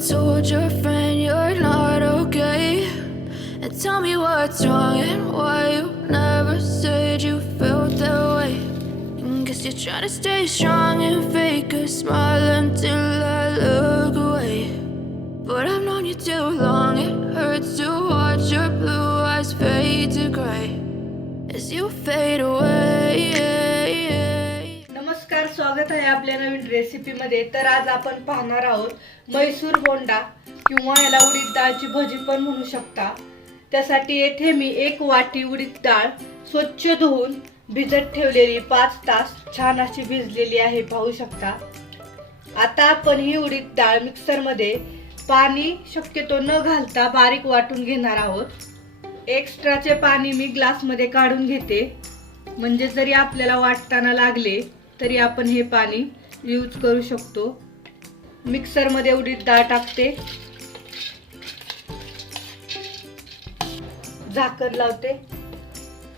told your friend you're not okay? And tell me what's wrong and why you never said you felt that way. Guess you're trying to stay strong and fake a smile until I look away. But I've known you too long, it hurts to watch your blue eyes fade to gray as you fade away. नमस्कार, स्वागत आहे आपल्या नवीन recipe मध्ये। तर आज आपण पाहणार आहोत मैसूर बोंडा किंवा याला उडीद डाळची भजी पण म्हणू शकता। त्यासाठी येथे मी 1 वाटी उडीद डाळ स्वच्छ धुवून भिजत ठेवलेली 5 तास छान अशी भिजलेली आहे, पाहू शकता। आता आपण ही उडीद डाळ मिक्सर मध्ये पाणी शक्यतो न घालता बारीक वाटून घेणार आहोत। एक्स्ट्राचे पाणी मी ग्लास मध्ये काढून घेते, म्हणजे जरी आपल्याला वाटताना लागले तरी आपण हे पाणी यूज करू शकतो। मिक्सर मध्ये उडीद डाळ टाकते, झाकण लावते।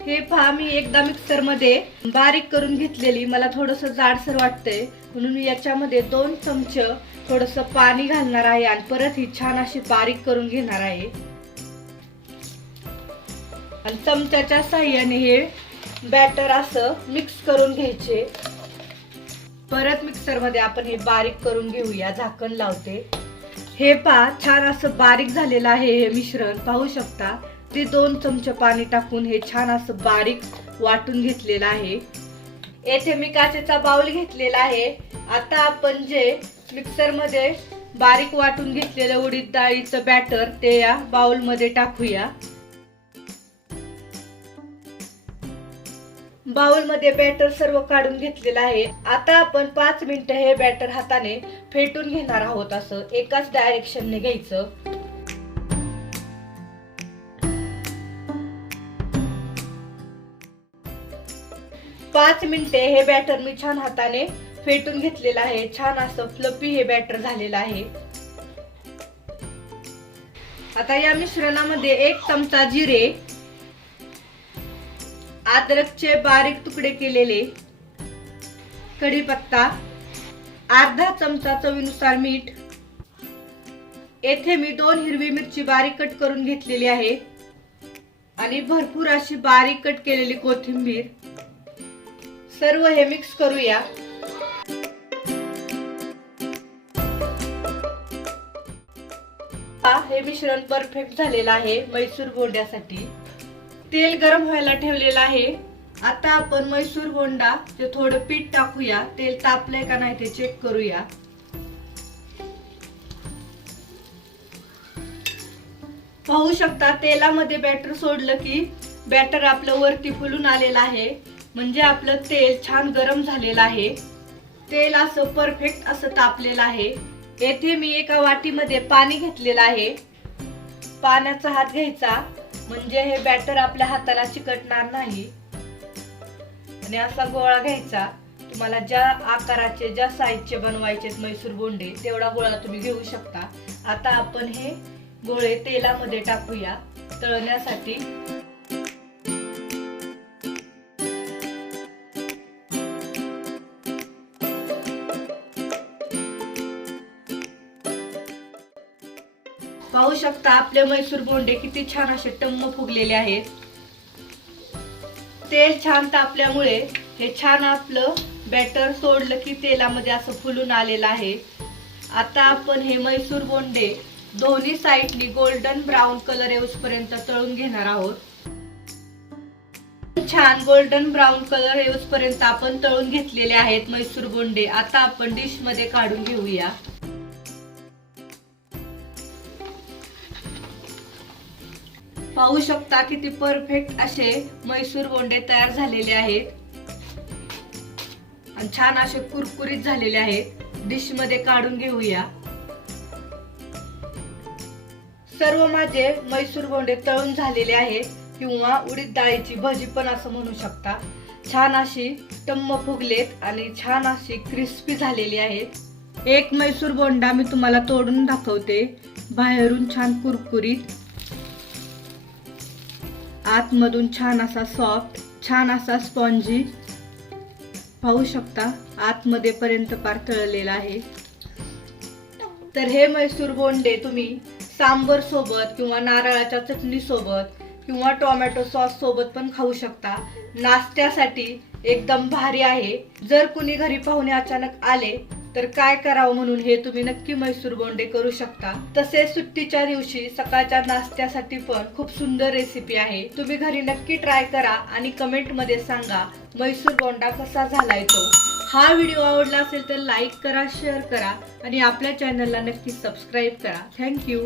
हे पहा, मी एकदा मिक्सर मध्ये बारीक करून घेतलेली, मला थोडस जाडसर वाटतंय म्हणून मी याच्यामध्ये 2 चमचे थोडस पाणी घालणार आहे आणि परत ही छान अशी बारीक करून घेणार आहे। आणि चमच्याच्या साहाय्याने हे बॅटर असं मिक्स करून घ्यायचे। परत मिक्सर मध्ये आपण हे बारीक करून घेऊया, झाकण लावते। हे पहा, छान असं बारीक झालेलं आहे हे मिश्रण, पाहू शकता। ते 2 चमचे पाणी टाकून हे छान असं बारीक वाटून घेतलेलं आहे। येथे मी काचेचा बाउल घेतलेला आहे। आता आपण जे मिक्सर मध्ये बारीक वाटून घेतलेलं उडीद डाळीचं बॅटर ते या बाउल मध्ये टाकूया। बाउल मध्ये बॅटर सर्व काढून घेतलेलं आहे। आता आपण 5 मिनिटं हे बॅटर हाताने फेटून घेणार आहोत, असं एकाच डायरेक्शनने घ्यायचं। पाच मिनिटे हे बॅटर मी छान हाताने फेटून घेतलेलं आहे। छान असं फ्लफी हे बॅटर झालेलं आहे। आता या मिश्रणामध्ये 1 चमचा जिरे, अद्रकचे बारीक तुकडे केलेले, कढीपत्ता, अर्धा चमचा चवीनुसार मीठ, येथे मी 2 हिरवी मिरची बारीक कट करून घेतलेली आहे आणि भरपूर अशी बारीक कट केलेली कोथिंबीर। सर्व हे मिक्स करूया। हे मिश्रण परफेक्ट झालेलं आहे मैसूर बोंड्यासाठी। तेल गरम व्हायला ठेवलेलं आहे। आता आपण मैसूर बोंडा जे थोडं पीठ टाकूया, तेल तापलंय का नाही ते चेक करूया। पाहू शकता, तेलामध्ये बॅटर सोडलं की बॅटर आपलं वरती फुलून आलेलं आहे, म्हणजे आपलं तेल छान गरम झालेलं आहे। तेल असं परफेक्ट असं तापलेलं आहे। येथे मी एका वाटीमध्ये पाणी घेतलेलं आहे। पाण्याचा हात घ्यायचा, म्हणजे हे बॅटर आपल्या हाताला चिकटणार नाही। आणि असा गोळा घ्यायचा। तुम्हाला ज्या आकाराचे ज्या साईजचे बनवायचे मैसूर बोंडे तेवढा गोळा तुम्ही घेऊ शकता। आता आपण हे गोळे तेलामध्ये टाकूया तळण्यासाठी। पाहू शकता, आपले मैसूर बोंडे किती छान असे टम्म फुगलेले आहेत। तेल छान तापल्यामुळे हे छान आपलं बॅटर सोडलं की तेलामध्ये असं फुलून आलेलं आहे। आता आपण हे मैसूर बोंडे दोन्ही साइडनी गोल्डन ब्राउन कलर येऊपर्यंत तळून घेणार आहोत। छान गोल्डन ब्राउन कलर येऊपर्यंत आपण तळून घेतलेले आहेत मैसूर बोंडे। आता आपण डिश मध्ये काढून घेऊया। पाहू शकता किती परफेक्ट असे मैसूर बोंडे तयार झालेले आहेत आणि छान असे कुरकुरीत झालेले आहेत। डिश मध्ये काढून घेऊया। सर्व माझे मैसूर बोंडे तळून झालेले आहेत, किंवा उडीद डाळीची भजी पण असं म्हणू शकता। छान अशी टम्म फुगलेत आणि छान अशी क्रिस्पी झालेली आहेत। एक मैसूर बोंडा मी तुम्हाला तोडून दाखवते। बाहेरून छान कुरकुरीत, आतमधून छान असा सॉफ्ट, छान असा स्पॉन्जी। पाहू शकता, आतमध्ये पर्यंत पार तळलेला आहे। तर हे म्हैसूर बोंडे तुम्ही सांबर सोबत किंवा नारळाच्या चटणी सोबत किंवा टोमॅटो सॉस सोबत पण खाऊ शकता. नाश्त्यासाठी एकदम भारी आहे. जर कुणी घरी पाहुणे अचानक आले तर काय करावं म्हणून हे तुम्ही नक्की म्हैसूर बोंडे करू शकता. तसेच सुट्टीच्या दिवशी सकाळच्या नाश्त्यासाठी पण खूप सुंदर रेसिपी आहे. तुम्ही घरी नक्की ट्राय करा आणि कमेंट मध्ये सांगा म्हैसूर बोंडा कसा झालाय तो. हा व्हिडिओ आवडला असेल तर लाईक करा, शेअर करा आणि आपल्या चॅनलला नक्की सबस्क्राईब करा. थँक्यू.